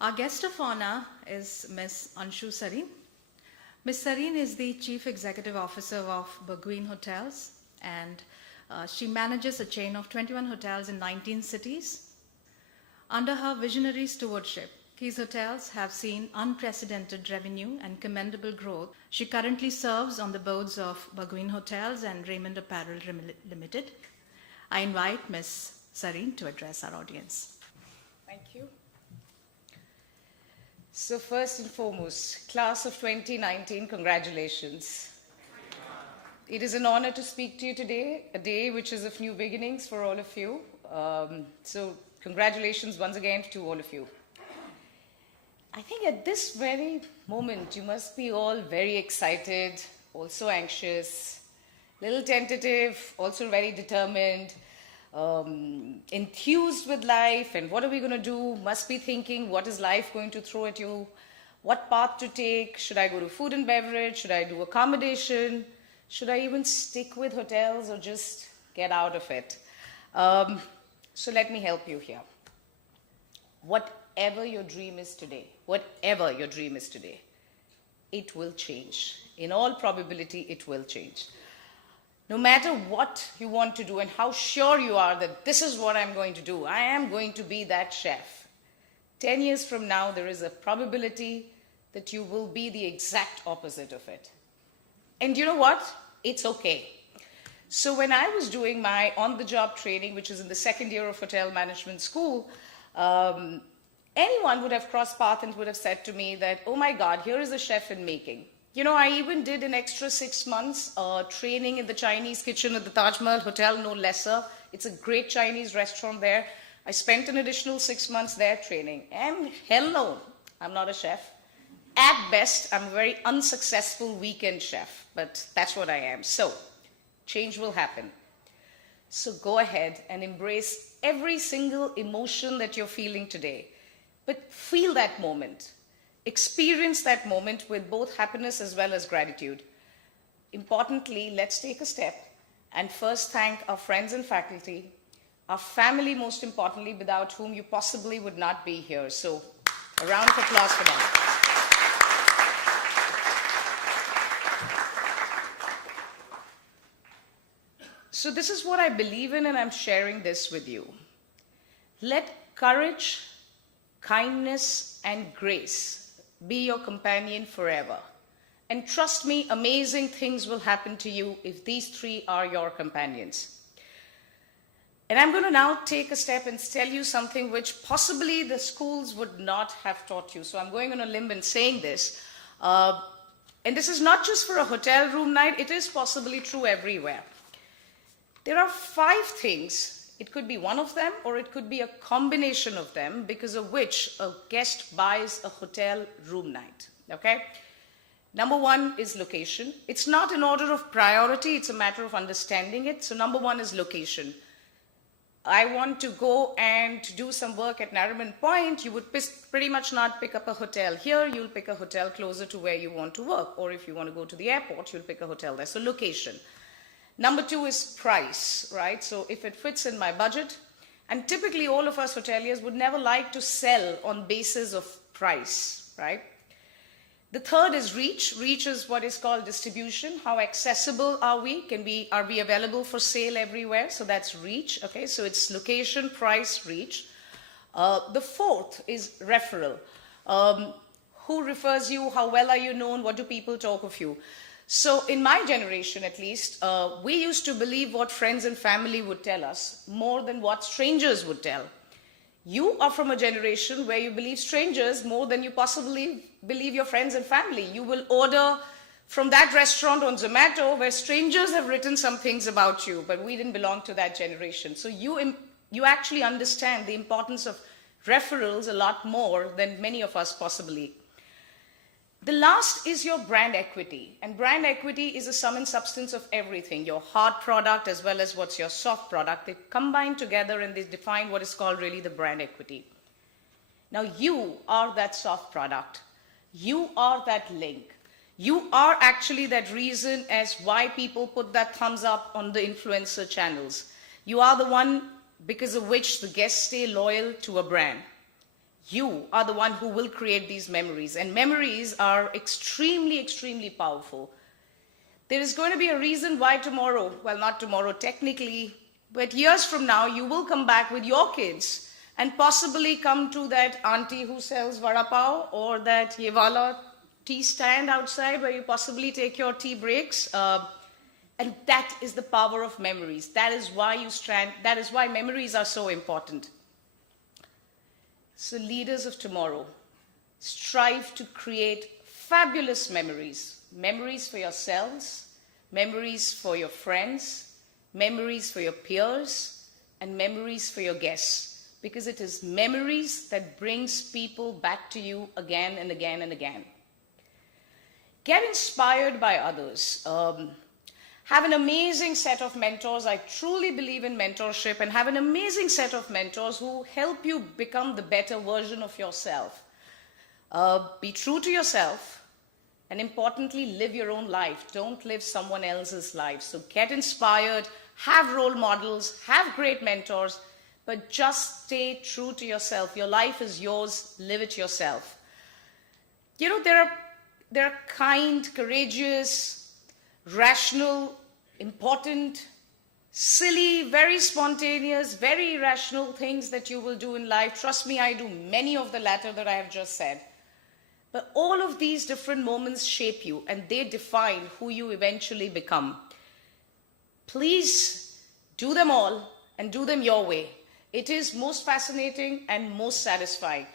Our guest of honor is Ms. Anshu Sarin. Ms. Sarin is the Chief Executive Officer of Bergwijn Hotels, and she manages a chain of 21 hotels in 19 cities. Under her visionary stewardship, these hotels have seen unprecedented revenue and commendable growth. She currently serves on the boards of Bergwijn Hotels and Raymond Apparel Limited. I invite Ms. Sarin to address our audience. Thank you. So first and foremost, class of 2019, congratulations. It is an honor to speak to you today, a day which is of new beginnings for all of you. So congratulations once again to all of you. I think at this very moment, you must be all very excited, also anxious, little tentative, also very determined, enthused with life, and what are we going to do? Must be thinking, what is life going to throw at you? What path to take? Should I go to food and beverage? Should I do accommodation? Should I even stick with hotels or just get out of it? So let me help you here. Whatever your dream is today, it will change. In all probability, it will change. No matter what you want to do and how sure you are that this is what I'm going to do, I am going to be that chef. 10 years from now, there is a probability that you will be the exact opposite of it. And you know what? It's okay. So when I was doing my on-the-job training, which is in the second year of hotel management school, anyone would have crossed paths and would have said to me that, oh my God, here is a chef in making. You know, I even did an extra 6 months training in the Chinese kitchen at the Taj Mahal Hotel, no lesser. It's a great Chinese restaurant there. I spent an additional 6 months there training. And hell no, I'm not a chef. At best, I'm a very unsuccessful weekend chef, but that's what I am. So, change will happen. So go ahead and embrace every single emotion that you're feeling today. But feel that moment. Experience that moment with both happiness as well as gratitude. Importantly, let's take a step and first thank our friends and faculty, our family most importantly, without whom you possibly would not be here. So, a round of applause for them. So this is what I believe in, and I'm sharing this with you. Let courage, kindness, and grace be your companion forever. And trust me, amazing things will happen to you if these three are your companions. And I'm going to now take a step and tell you something which possibly the schools would not have taught you. So I'm going on a limb in saying this. And this is not just for a hotel room night, it is possibly true everywhere. There are 5 things. It could be one of them, or it could be a combination of them, because of which a guest buys a hotel room night, okay? Number 1 is location. It's not in order of priority, it's a matter of understanding it. So number 1 is location. I want to go and do some work at Nariman Point. You would pretty much not pick up a hotel here. You'll pick a hotel closer to where you want to work. Or if you want to go to the airport, you'll pick a hotel there. So location. Number 2 is price, right? So if it fits in my budget, and typically all of us hoteliers would never like to sell on basis of price, right? The third is reach. Reach is what is called distribution. How accessible are we? Are we available for sale everywhere? So that's reach, okay? So it's location, price, reach. The fourth is referral. Who refers you? How well are you known? What do people talk of you? So in my generation, at least, we used to believe what friends and family would tell us more than what strangers would tell. You are from a generation where you believe strangers more than you possibly believe your friends and family. You will order from that restaurant on Zomato where strangers have written some things about you, but we didn't belong to that generation. So you actually understand the importance of referrals a lot more than many of us possibly. The last is your brand equity, and brand equity is a sum and substance of everything, your hard product as well as what's your soft product. They combine together and they define what is called really the brand equity. Now you are that soft product. You are that link. You are actually that reason as why people put that thumbs up on the influencer channels. You are the one because of which the guests stay loyal to a brand. You are the one who will create these memories, and memories are extremely, extremely powerful. There is going to be a reason why tomorrow, well, not tomorrow technically, but years from now, you will come back with your kids and possibly come to that auntie who sells vada pav or that Yevala tea stand outside where you possibly take your tea breaks. And that is the power of memories. That is why memories are so important. So leaders of tomorrow, strive to create fabulous memories. Memories for yourselves, memories for your friends, memories for your peers, and memories for your guests. Because it is memories that brings people back to you again and again and again. Get inspired by others. Have an amazing set of mentors. I truly believe in mentorship, and have an amazing set of mentors who help you become the better version of yourself. Be true to yourself, and importantly, live your own life. Don't live someone else's life. So get inspired, have role models, have great mentors, but just stay true to yourself. Your life is yours. Live it yourself. You know, there are kind, courageous, rational, important, silly, very spontaneous, very irrational things that you will do in life. Trust me, I do many of the latter that I have just said. But all of these different moments shape you, and they define who you eventually become. Please do them all and do them your way. It is most fascinating and most satisfying.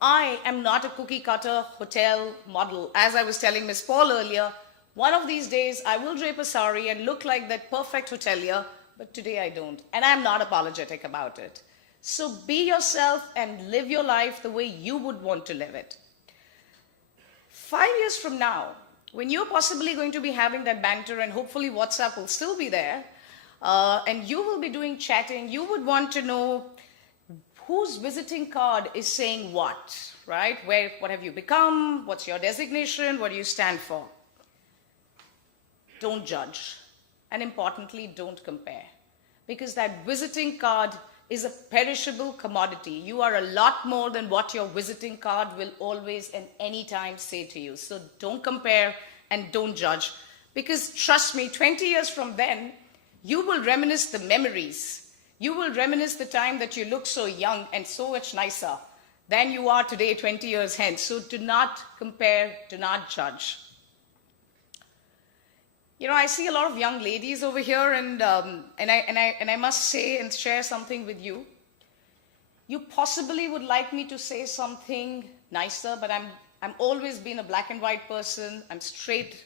I am not a cookie cutter hotel model. As I was telling Ms. Paul earlier, one of these days I will drape a sari and look like that perfect hotelier, but today I don't. And I'm not apologetic about it. So be yourself and live your life the way you would want to live it. 5 years from now, when you're possibly going to be having that banter, and hopefully WhatsApp will still be there, and you will be doing chatting, you would want to know whose visiting card is saying what, right? What have you become? What's your designation? What do you stand for? Don't judge. And importantly, don't compare. Because that visiting card is a perishable commodity. You are a lot more than what your visiting card will always and anytime say to you. So don't compare and don't judge. Because trust me, 20 years from then, you will reminisce the memories. You will reminisce the time that you look so young and so much nicer than you are today, 20 years hence. So do not compare, do not judge. You know, I see a lot of young ladies over here, and I must say and share something with you. You possibly would like me to say something nicer, but I'm always been a black and white person. I'm straight,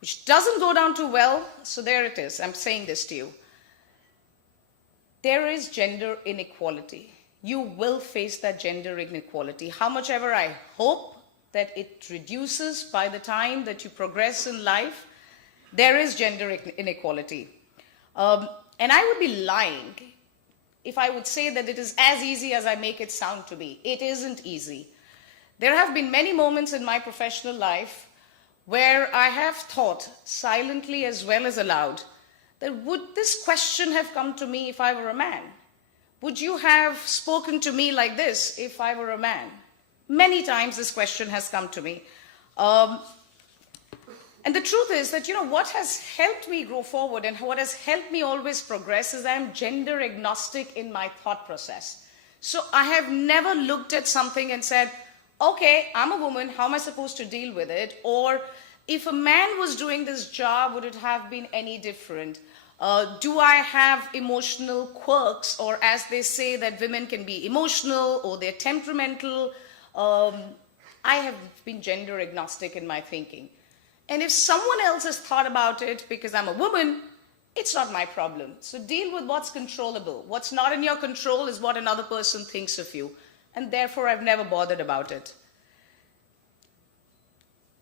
which doesn't go down too well. So there it is. I'm saying this to you. There is gender inequality. You will face that gender inequality. How much ever I hope that it reduces by the time that you progress in life, there is gender inequality. And I would be lying if I would say that it is as easy as I make it sound to be. It isn't easy. There have been many moments in my professional life where I have thought, silently as well as aloud, that would this question have come to me if I were a man? Would you have spoken to me like this if I were a man? Many times this question has come to me. And the truth is that, you know, what has helped me grow forward and what has helped me always progress is I'm gender agnostic in my thought process. So I have never looked at something and said, okay, I'm a woman, how am I supposed to deal with it? Or if a man was doing this job, would it have been any different? Do I have emotional quirks, or as they say that women can be emotional or they're temperamental? I have been gender agnostic in my thinking. And if someone else has thought about it because I'm a woman, it's not my problem. So deal with what's controllable. What's not in your control is what another person thinks of you. And therefore, I've never bothered about it.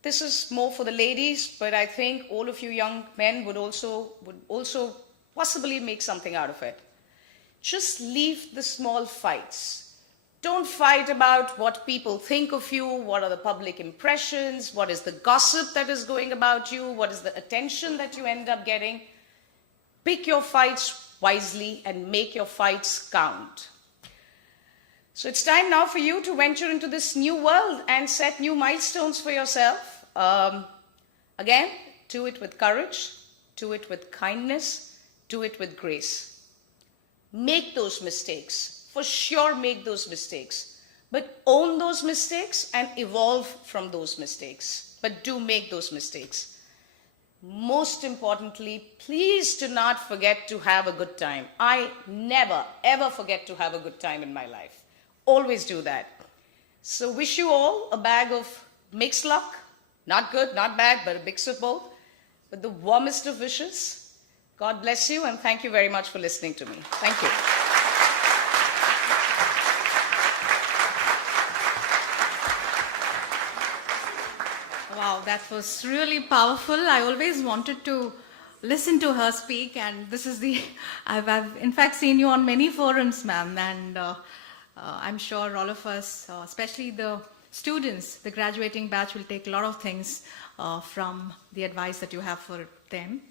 This is more for the ladies, but I think all of you young men would also possibly make something out of it. Just leave the small fights. Don't fight about what people think of you, what are the public impressions, what is the gossip that is going about you, what is the attention that you end up getting. Pick your fights wisely and make your fights count. So it's time now for you to venture into this new world and set new milestones for yourself. Again, do it with courage, do it with kindness, do it with grace. Make those mistakes. For sure, make those mistakes. But own those mistakes and evolve from those mistakes. But do make those mistakes. Most importantly, please do not forget to have a good time. I never, ever forget to have a good time in my life. Always do that. So wish you all a bag of mixed luck. Not good, not bad, but a mix of both. With the warmest of wishes. God bless you, and thank you very much for listening to me. Thank you. Wow, that was really powerful. I always wanted to listen to her speak, and this is I've in fact seen you on many forums, ma'am, and I'm sure all of us, especially the students, the graduating batch, will take a lot of things from the advice that you have for them.